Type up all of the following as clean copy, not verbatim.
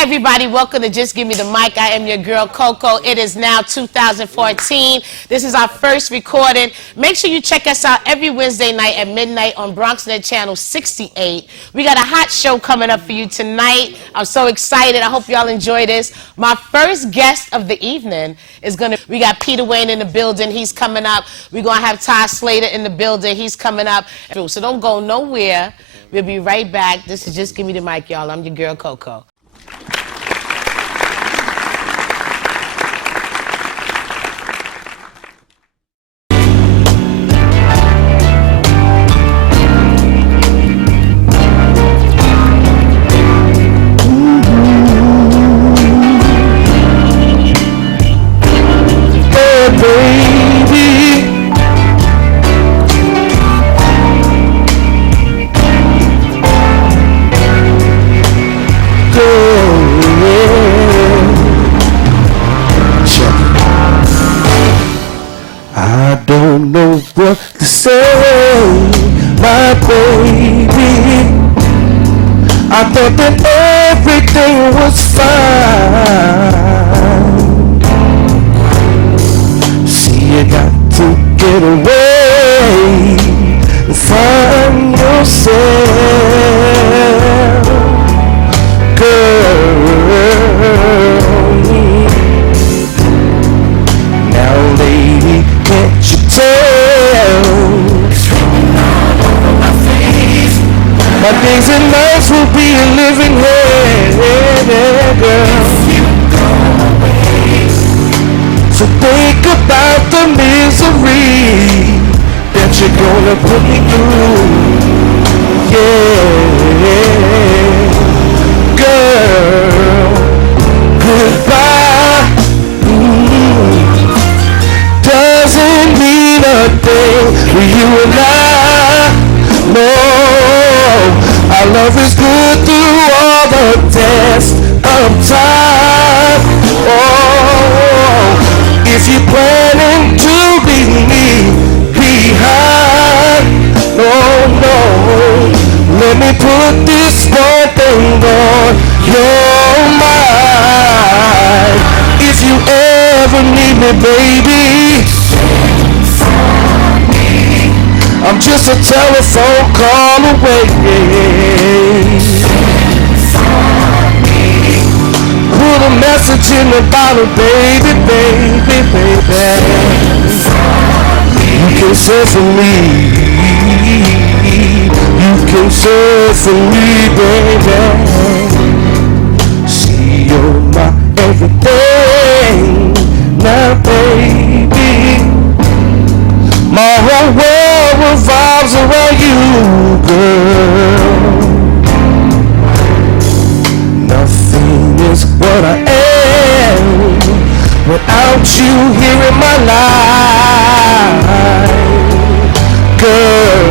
everybody, welcome to Just Give Me the Mic. I am your girl Coco. It is now 2014. This is our first recording. Make sure you check us out every Wednesday night at midnight on BRONXNET channel 68. We got a hot show coming up for you tonight. I'm so excited. I hope y'all enjoy this. My first guest of the evening is we got Petawane in the building. He's coming up. We're gonna have Ty Slater in the building. He's coming up. So don't go nowhere. We'll be right back. This is Just Give Me the Mic, y'all. I'm your girl Coco. I don't know what to say, my baby. I thought that everything was fine. See, you got to get away and find yourself, girl. Now, lady, can't you tell? My days and nights will be a living hell, girl. So think about the misery that you're gonna put me through, yeah, girl. Goodbye doesn't mean a thing for you and I. No, our love is good through all the tests of time. Oh, if you're planning to leave me behind, no, let me put this one thing on your mind. If you ever need me, baby, I'm just a telephone call away. Put a message in the bottle, baby, baby, baby. You can send for me. You can send for me, baby. See, you're my everything now, baby. My whole world revolves around you, girl. Nothing is what I am without you here in my life, girl.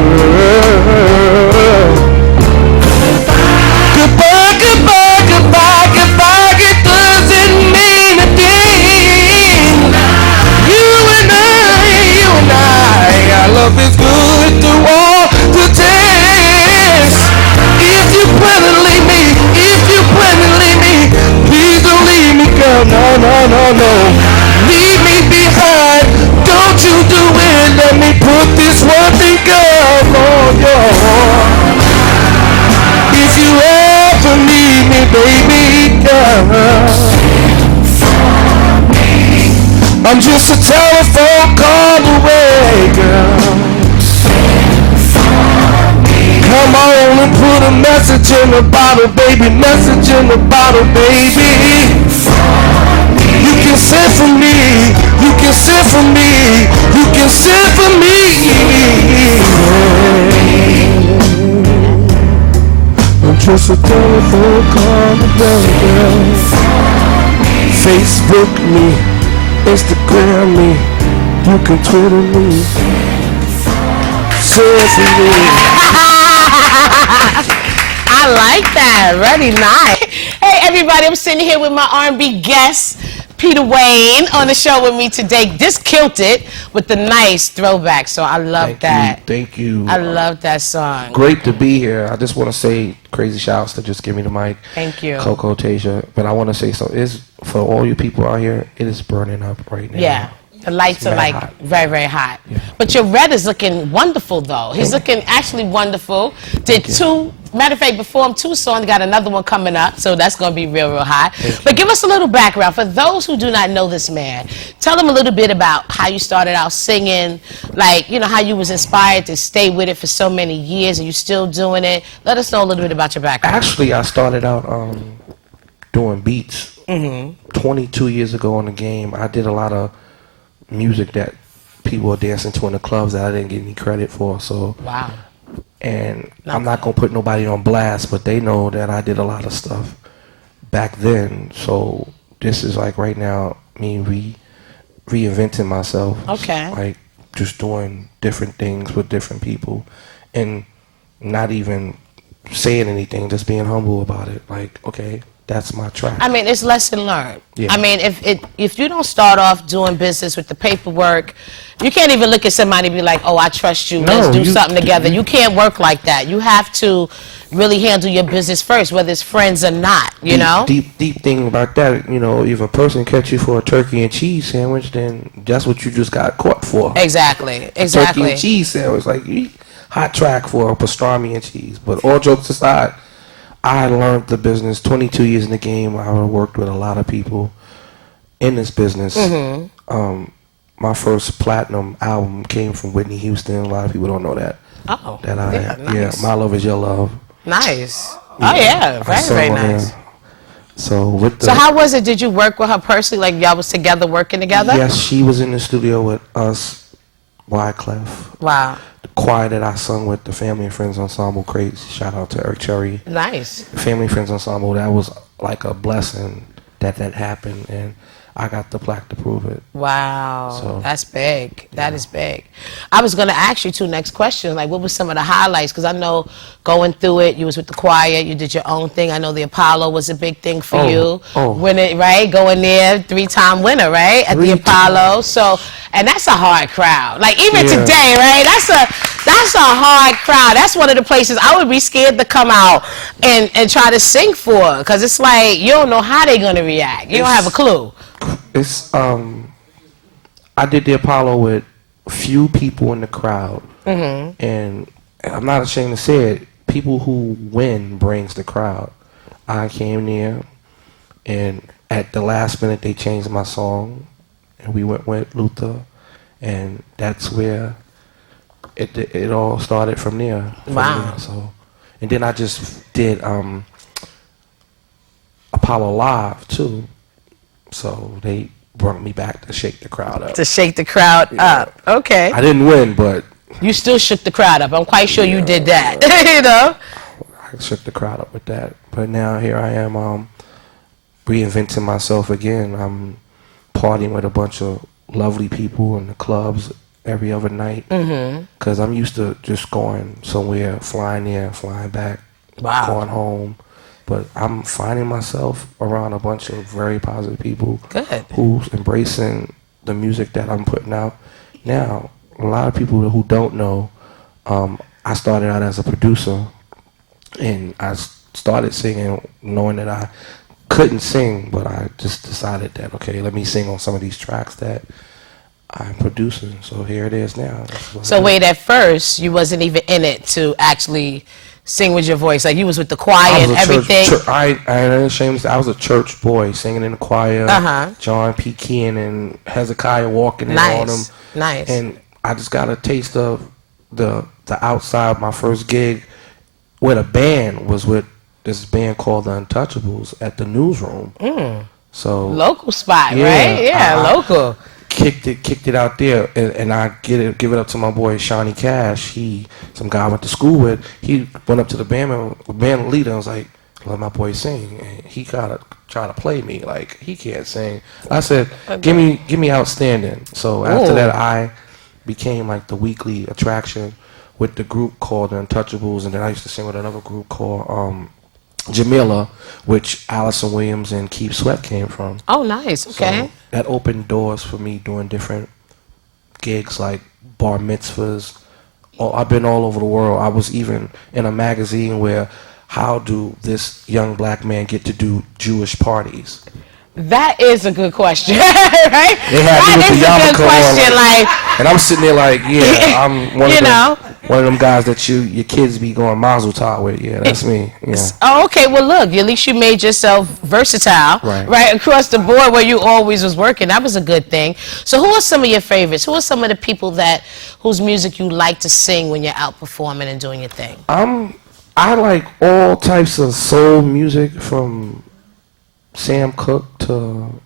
Goodbye, goodbye, goodbye, goodbye. It doesn't mean a thing. You and I, our love is good through all the tests. If you plan to leave me, please don't leave me, girl. No. Leave me behind. Don't you do it. Let me put this one thing, girl, on your heart. If you ever need me, baby, girl, I'm just a telephone call away, girl. Come on and put a message in the bottle, baby. Message in the bottle, baby. You can send for me. You can send for me. You can send for me. I'm just a telephone call away, girl. Facebook me, Instagram me, you can Twitter me. Send for me. I like that. Very nice. Hey, everybody, I'm sitting here with my R&B guest, Petawane on the show with me today. Just killed it with the nice throwback. So I love that. Thank you. I love that song. Great to be here. I just want to say crazy shouts to Just Give Me the Mic. Thank you. Coco, Tasia. But I want to say so. It's for all you people out here, it is burning up right now. Yeah. The lights are like hot. very, very hot. Yeah. But your red is looking wonderful though. He's looking actually wonderful. Did two, matter of fact, performed 2 songs, got another one coming up, so that's gonna be real, real hot. But give us a little background. For those who do not know this man, tell them a little bit about how you started out singing, like, you know, how you was inspired to stay with it for so many years and you still doing it. Let us know a little bit about your background. Actually, I started out doing beats 22 years ago in the game. I did a lot of music that people were dancing to in the clubs that I didn't get any credit for. So wow. And I'm not gonna put nobody on blast, but they know that I did a lot of stuff back then. So this is like right now me reinventing myself. Okay. Like just doing different things with different people and not even saying anything, just being humble about it. Like, okay, that's my track. I mean, it's lesson learned. Yeah. I mean, if you don't start off doing business with the paperwork, you can't even look at somebody and be like, oh, I trust you, let's do something together. You can't work like that. You have to really handle your business first, whether it's friends or not, you know? Deep thing about that, you know, if a person catch you for a turkey and cheese sandwich, then that's what you just got caught for. Exactly. Turkey and cheese sandwich, like, hot track for a pastrami and cheese. But all jokes aside, I learned the business 22 years in the game. I worked with a lot of people in this business. My first platinum album came from Whitney Houston. A lot of people don't know that. Oh, Nice. My Love Is Your Love. Nice. Oh yeah, very nice. So so how was it? Did you work with her personally? Like y'all was together working together? Yes, she was in the studio with us, Wyclef. Wow. The choir that I sung with, the Family and Friends Ensemble, crazy. Shout out to Eric Cherry. Nice. Family and Friends Ensemble, that was like a blessing that happened, and I got the plaque to prove it. Wow, So, that's big. That is big. I was going to ask you 2 next questions. Like, what were some of the highlights? Because I know going through it, you was with the choir, you did your own thing. I know the Apollo was a big thing for you. Winning, right? Going there, 3-time winner, right? At the Apollo. So, and that's a hard crowd. Like, even today, right? That's a hard crowd. That's one of the places I would be scared to come out and try to sing for. Because it's like, you don't know how they're going to react. You don't have a clue. It's I did the Apollo with few people in the crowd, and I'm not ashamed to say it. People who win brings the crowd. I came there, and at the last minute they changed my song, and we went with Luther, and that's where it all started from there. Wow. So, and then I just did Apollo Live too. So they brought me back to shake the crowd up. To shake the crowd up. Okay. I didn't win, but you still shook the crowd up. I'm quite sure you did that. You know? I shook the crowd up with that. But now here I am reinventing myself again. I'm partying with a bunch of lovely people in the clubs every other night. Because I'm used to just going somewhere, flying there, flying back, going home. But I'm finding myself around a bunch of very positive people who's embracing the music that I'm putting out. Now, a lot of people who don't know, I started out as a producer, and I started singing knowing that I couldn't sing, but I just decided that, okay, let me sing on some of these tracks that I'm producing. So here it is now. So wait, at first, you wasn't even in it to actually sing with your voice, like you was with the choir and everything. I ain't ashamed to say I was a church boy singing in the choir. John P. Keane and Hezekiah walking in on them. Nice. And I just got a taste of the outside. My first gig with a band was with this band called the Untouchables at the Newsroom. So local spot, right? Yeah, local. Kicked it out there, and I give it up to my boy Shawnee Cash. Some guy I went to school with. He went up to the band leader and was like, "Let my boy sing." And he gotta try to play me like he can't sing. I said, "Give me outstanding." So after that, I became like the weekly attraction with the group called the Untouchables, and then I used to sing with another group called Jamila, which Allison Williams and Keith Sweat came from. Oh, nice. Okay. So that opened doors for me doing different gigs like bar mitzvahs. I've been all over the world. I was even in a magazine where how do this young black man get to do Jewish parties? That is a good question, right? They had That is a good question. And I'm sitting there like, yeah, I'm one of them guys that your kids be going mazel tov with. Yeah, that's me. Yeah. Oh, okay. Well, look, at least you made yourself versatile, right, across the board where you always was working. That was a good thing. So, who are some of your favorites? Who are some of the people whose music you like to sing when you're out performing and doing your thing? I like all types of soul music from Sam Cooke to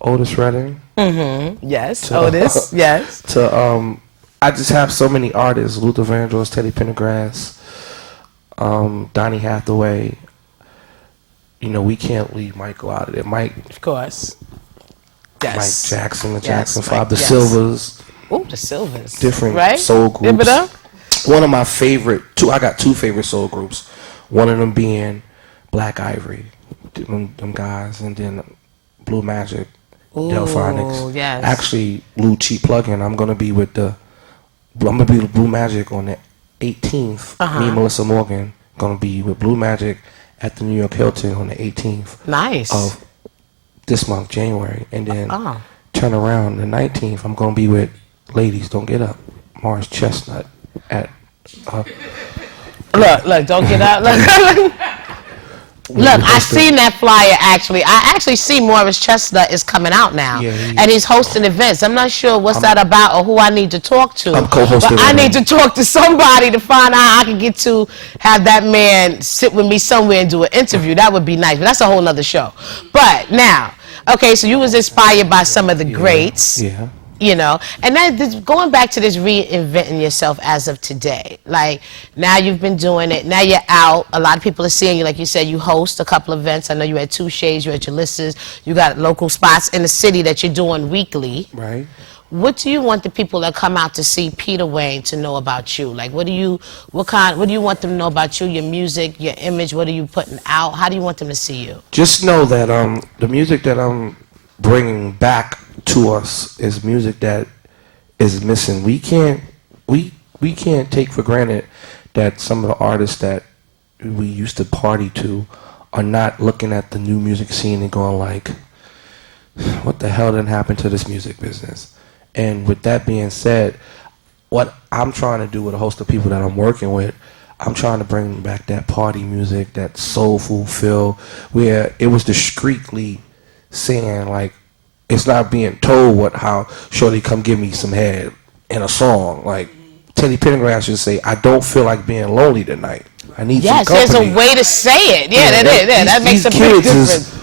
Otis Redding. Mm-hmm. Yes, Otis. Yes. To I just have so many artists: Luther Vandross, Teddy Pendergrass, Donny Hathaway. You know, we can't leave Michael out of there. Mike, of course. Yes. Mike Jackson, the Jackson 5, the Silvers. Oh, the Silvers. Different soul groups. One of my favorite I got two favorite soul groups. One of them being Black Ivory. Them guys, and then Blue Magic, Delphonics. Yes. Actually, Blue Cheap Plugin. I'm gonna be with Blue Magic on the 18th. Me and Melissa Morgan gonna be with Blue Magic at the New York Hilton on the 18th. Nice. Of this month, January, and then turn around the 19th. I'm gonna be with Ladies Don't Get Up, Mars Chestnut at. Look! Don't get up. Look, I seen that flyer actually. I actually see Morris Chestnut is coming out now. Yeah, and he's hosting events. I'm not sure what's that about or who I need to talk to. I'm co-hosting. But I need to talk to somebody to find out how I can get to have that man sit with me somewhere and do an interview. That would be nice. But that's a whole nother show. But now, okay, so you was inspired by some of the greats. Yeah. You know, and then going back to this reinventing yourself as of today, like now you've been doing it, now you're out, a lot of people are seeing you, like you said, you host a couple of events. I know you had two shades, you had your listers, you got local spots in the city that you're doing weekly. Right. What do you want the people that come out to see Petawane to know about you? Like, what do you want them to know about you, your music, your image, what are you putting out? How do you want them to see you? Just know that the music that I'm bringing back to us is music that is missing. We can't take for granted that some of the artists that we used to party to are not looking at the new music scene and going like, what the hell done happened to this music business? And with that being said, what I'm trying to do with a host of people that I'm working with, I'm trying to bring back that party music, that soulful feel, where it was discreetly saying like, it's not being told how shorty come give me some head in a song. Like Teddy Pendergrass should say, I don't feel like being lonely tonight. I need some company. Yes, there's a way to say it. Yeah, that makes a big difference.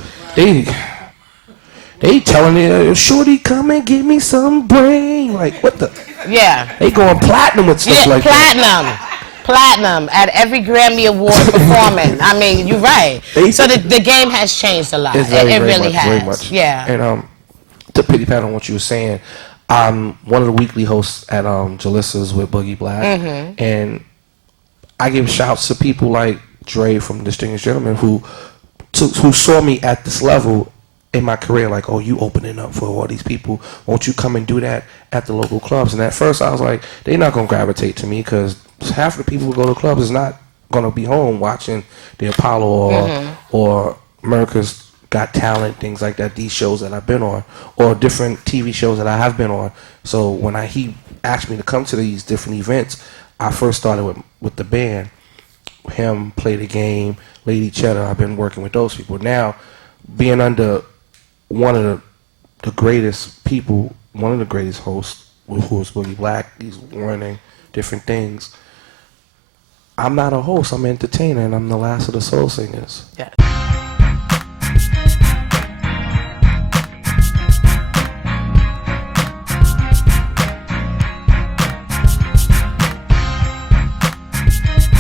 They telling me, shorty come and give me some brain. Like what the? Yeah. They going platinum with stuff like that. Platinum at every Grammy Award performing. I mean, you're right. So the game has changed a lot. It really has. Very much. Yeah. And to piggyback on what you were saying, I'm one of the weekly hosts at Jalissa's with Boogie Black, and I give shouts to people like Dre from Distinguished Gentlemen who saw me at this level in my career, like, oh, you opening up for all these people, won't you come and do that at the local clubs? And at first I was like, they're not gonna gravitate to me because half the people who go to clubs is not gonna be home watching the Apollo or America's Got Talent, things like that, these shows that I've been on, or different TV shows that I have been on. So when he asked me to come to these different events, I first started with the band. Him, Play the Game, Lady Cheddar, I've been working with those people. Now, being under one of the greatest people, one of the greatest hosts, who is Boogie Black, he's learning different things. I'm not a host, I'm an entertainer, and I'm the last of the soul singers. Yes.